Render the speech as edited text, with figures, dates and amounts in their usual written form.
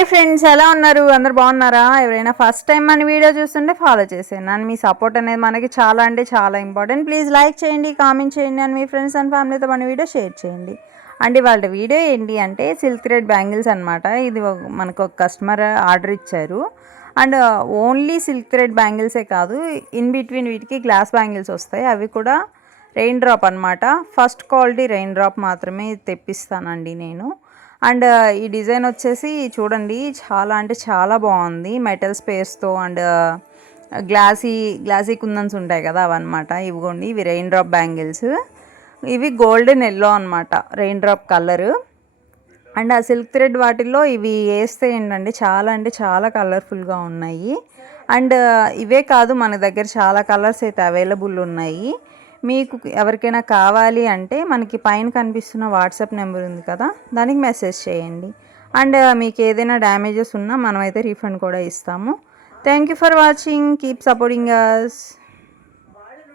Hi friends, ఎలా ఉన్నారు? అందరు బాగున్నారా? ఎవరైనా ఫస్ట్ టైం మన వీడియో చూస్తుంటే ఫాలో చేసేయండి. మీ సపోర్ట్ అనేది మనకి చాలా అంటే చాలా ఇంపార్టెంట్. ప్లీజ్ లైక్ చేయండి, కామెంట్ చేయండి అండ్ మీ ఫ్రెండ్స్ అండ్ ఫ్యామిలీతో మన వీడియో షేర్ చేయండి. అండ్ వాళ్ళ వీడియో ఏంటి అంటే సిల్క్ థ్రెడ్ బ్యాంగిల్స్ అనమాట. ఇది మనకు ఒక కస్టమర్ ఆర్డర్ ఇచ్చారు. అండ్ ఓన్లీ సిల్క్ థ్రెడ్ బ్యాంగిల్సే కాదు, ఇన్ బిట్వీన్ వీటికి గ్లాస్ బ్యాంగిల్స్ వస్తాయి. అవి కూడా రెయిన్ డ్రాప్ అనమాట. ఫస్ట్ క్వాలిటీ రెయిన్ డ్రాప్ మాత్రమే తెప్పిస్తానండి నేను. అండ్ ఈ డిజైన్ వచ్చేసి చూడండి, చాలా అంటే చాలా బాగుంది. మెటల్ స్పేస్తో అండ్ గ్లాసీ కుందన్స్ ఉంటాయి కదా, అవన్నమాట. ఇవిగోండి, ఇవి రెయిన్ డ్రాప్ బ్యాంగిల్స్. ఇవి గోల్డెన్ ఎల్లో అనమాట, రెయిన్ డ్రాప్ కలరు. అండ్ ఆ సిల్క్ థ్రెడ్ వాటిల్లో ఇవి వేస్తే ఏంటంటే చాలా అంటే చాలా కలర్ఫుల్గా ఉన్నాయి. అండ్ ఇవే కాదు, మన దగ్గర చాలా కలర్స్ అయితే అవైలబుల్ ఉన్నాయి. మీకు ఎవరికైనా కావాలి అంటే మనకి పైన కనిపిస్తున్న వాట్సాప్ నెంబర్ ఉంది కదా, దానికి మెసేజ్ చేయండి. అండ్ మీకు ఏదైనా డ్యామేజెస్ ఉన్నా మనమైతే రీఫండ్ కూడా ఇస్తాము. Thank you for watching. Keep supporting us.